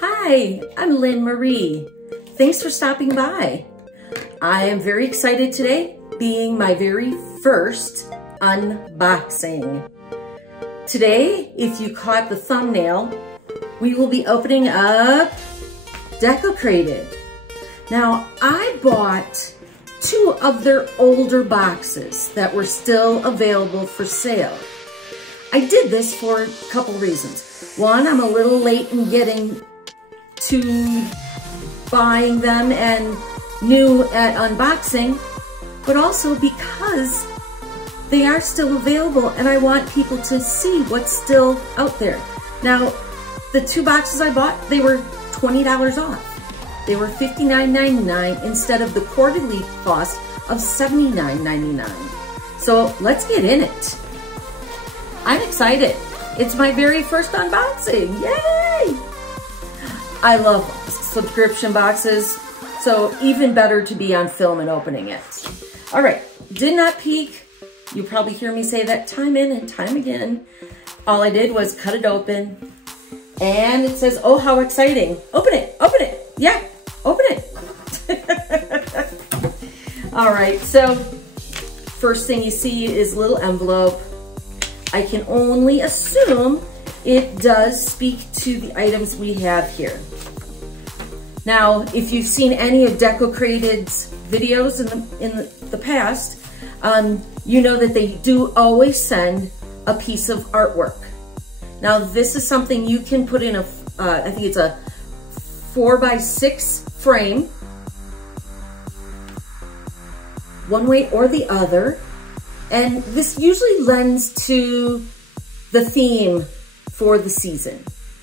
Hi, I'm Lynn Marie. Thanks for stopping by. I am very excited today, being my very first unboxing. Today, if you caught the thumbnail, we will be opening up Decocrated. Now, I bought 2 of their older boxes that were still available for sale. I did this for a couple reasons. One, I'm a little late in getting to buying them and new at unboxing, but also because they are still available and I want people to see what's still out there. Now, the 2 boxes I bought, they were $20 off. They were $59.99 instead of the quarterly cost of $79.99. So let's get in it. I'm excited. It's my very first unboxing. Yay! I love subscription boxes, so even better to be on film and opening it. All right, did not peek. You probably hear me say that time in and time again. All I did was cut it open, and it says, oh, how exciting. Open it, yeah, open it. All right, so first thing you see is a little envelope. I can only assume it does speak to the items we have here. Now, if you've seen any of Decocrated's videos in the past, you know that they do always send a piece of artwork. Now, this is something you can put in a, I think it's a 4x6 frame, one way or the other. And this usually lends to the theme for the season.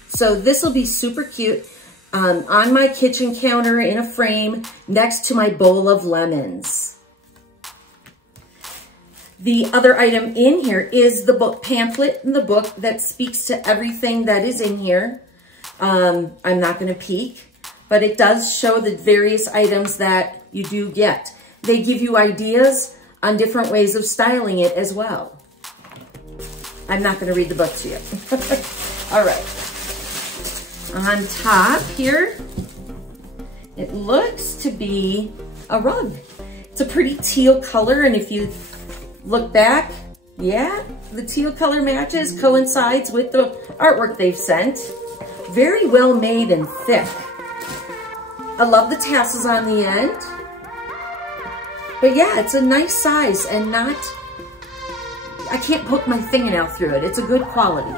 So this will be super cute on my kitchen counter in a frame next to my bowl of lemons. The other item in here is the book pamphlet in the book that speaks to everything that is in here. I'm not going to peek, but it does show the various items that you do get. They give you ideas on different ways of styling it as well. I'm not going to read the book to you. All right. On top here, it looks to be a rug. It's a pretty teal color, and if you look back, yeah, the teal color matches, coincides with the artwork they've sent. Very well made and thick. I love the tassels on the end. But yeah, it's a nice size and not, I can't poke my fingernail through it. It's a good quality.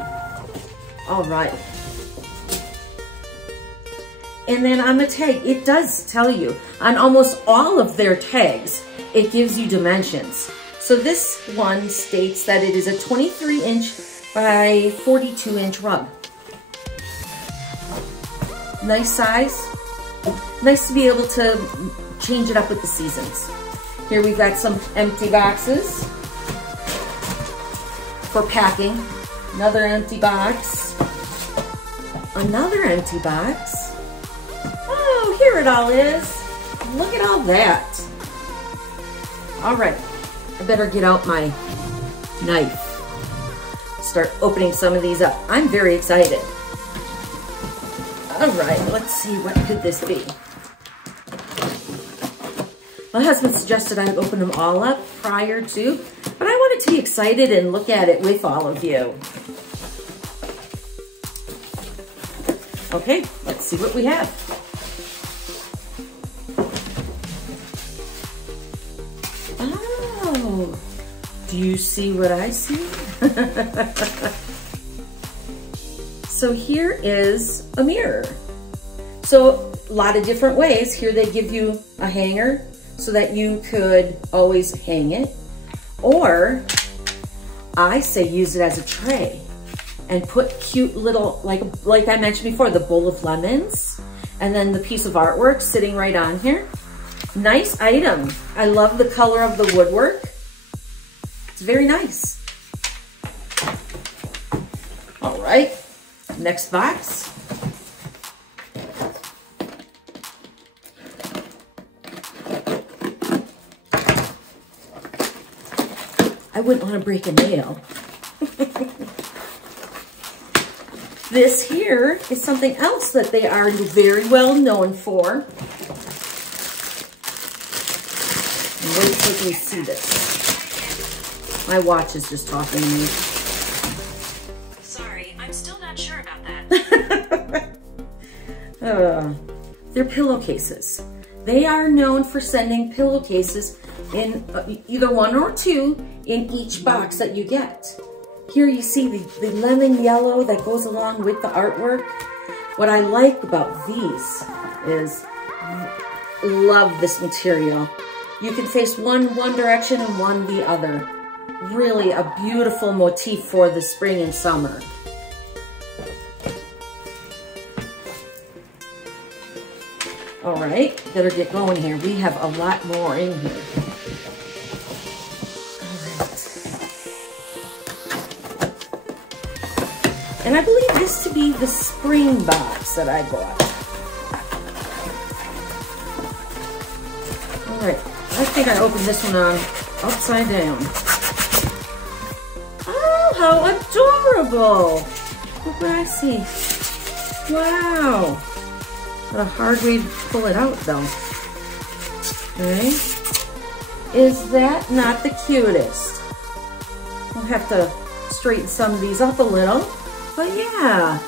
All right. And then on the tag, it does tell you, on almost all of their tags, it gives you dimensions. So this one states that it is a 23-inch by 42-inch rug. Nice size. Nice to be able to change it up with the seasons. Here we've got some empty boxes for packing. Another empty box. Another empty box. Oh, here it all is. Look at all that. All right, I better get out my knife. Start opening some of these up. I'm very excited. All right, let's see, what could this be? My husband suggested I open them all up prior to, but I wanted to be excited and look at it with all of you. Okay, let's see what we have. Oh, do you see what I see? So here is a mirror. So a lot of different ways. Here they give you a hanger so that you could always hang it. Or I say use it as a tray and put cute little, like I mentioned before, the bowl of lemons and then the piece of artwork sitting right on here. Nice item. I love the color of the woodwork. It's very nice. All right, next box. I wouldn't want to break a nail. This here is something else that they are very well known for. Wait till you see this. My watch is just talking to me. Sorry, I'm still not sure about that. They're pillowcases. They are known for sending pillowcases in either one or two in each box that you get. Here you see the lemon yellow that goes along with the artwork. What I like about these is, love this material. You can face one direction and one the other. Really a beautiful motif for the spring and summer. All right, better get going here. We have a lot more in here. All right. And I believe this to be the spring box that I bought. All right, I think I opened this one on upside down. Oh, how adorable. Look what I see. Wow. What a hard way to pull it out though. Okay. Is that not the cutest? We'll have to straighten some of these up a little. But yeah,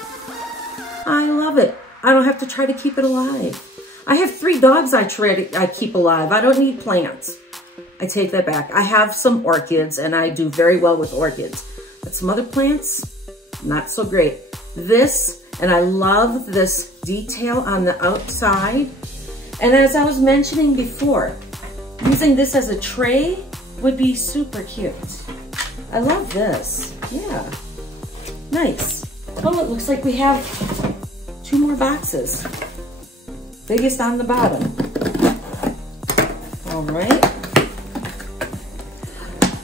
I love it. I don't have to try to keep it alive. I have 3 dogs I keep alive. I don't need plants. I take that back. I have some orchids and I do very well with orchids. But some other plants, not so great. This, and I love this detail on the outside. And as I was mentioning before, using this as a tray would be super cute. I love this. Yeah, nice. Oh, it looks like we have 2 more boxes. Biggest on the bottom. All right.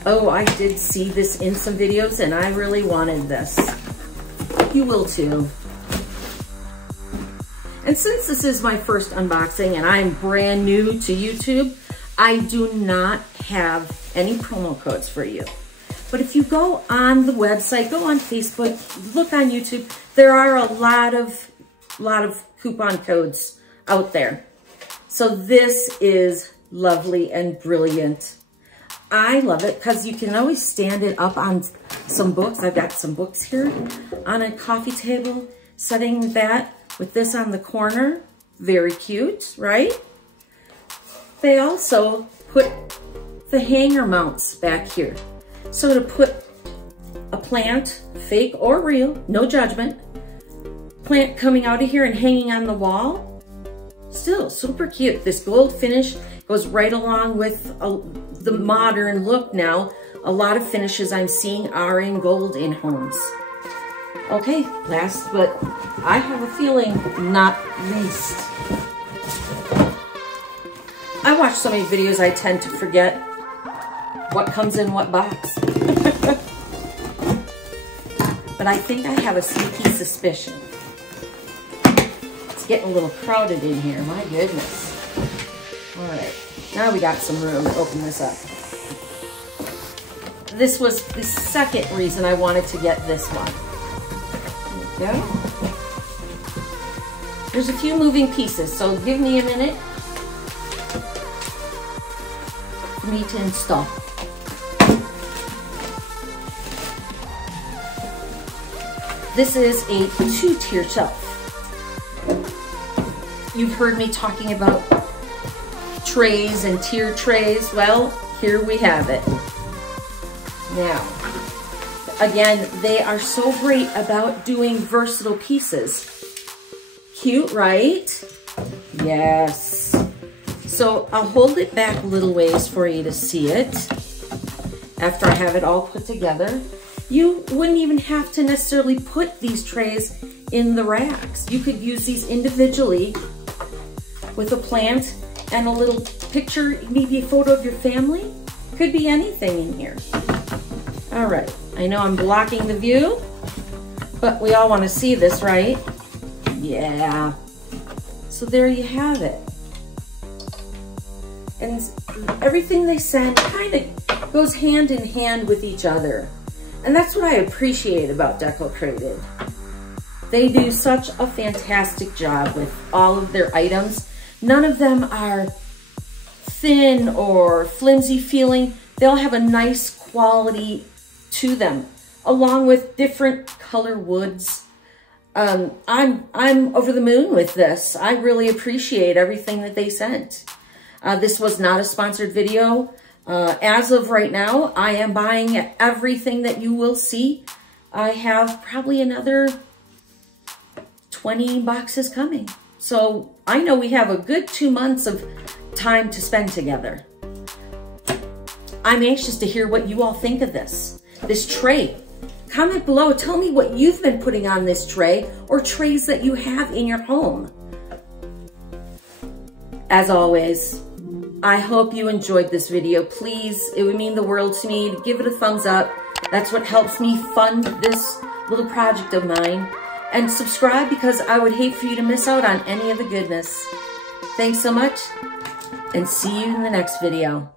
Oh, I did see this in some videos and I really wanted this. You will too. And since this is my first unboxing and I'm brand new to YouTube, I do not have any promo codes for you. But if you go on the website, go on Facebook, look on YouTube, there are a lot of coupon codes out there. So this is lovely and brilliant. I love it because you can always stand it up on some books. I've got some books here on a coffee table, setting that with this on the corner. Very cute, right? They also put the hanger mounts back here. So to put a plant, fake or real, no judgment, plant coming out of here and hanging on the wall, still super cute. This gold finish goes right along with the modern look now. A lot of finishes I'm seeing are in gold in homes. Okay, last but I have a feeling not least. I watch so many videos I tend to forget what comes in what box. But I think I have a sneaky suspicion. It's getting a little crowded in here, my goodness. All right, now we got some room to open this up. This was the second reason I wanted to get this one. There we go. There's a few moving pieces, so give me a minute for me to install. This is a 2-tier shelf. You've heard me talking about trays and tier trays. Well, here we have it. Now, again, they are so great about doing versatile pieces. Cute, right? Yes. So I'll hold it back a little ways for you to see it after I have it all put together. You wouldn't even have to necessarily put these trays in the racks. You could use these individually with a plant and a little picture, maybe a photo of your family. Could be anything in here. All right, I know I'm blocking the view, but we all want to see this, right? Yeah. So there you have it. And everything they send kind of goes hand in hand with each other. And that's what I appreciate about Decocrated. They do such a fantastic job with all of their items. None of them are thin or flimsy feeling. They'll have a nice quality to them, along with different color woods. I'm over the moon with this. I really appreciate everything that they sent. This was not a sponsored video. As of right now, I am buying everything that you will see. I have probably another 20 boxes coming. So I know we have a good 2 months of time to spend together. I'm anxious to hear what you all think of this tray. Comment below, tell me what you've been putting on this tray or trays that you have in your home. As always, I hope you enjoyed this video. Please, it would mean the world to me to give it a thumbs up. That's what helps me fund this little project of mine. And subscribe, because I would hate for you to miss out on any of the goodness. Thanks so much, and see you in the next video.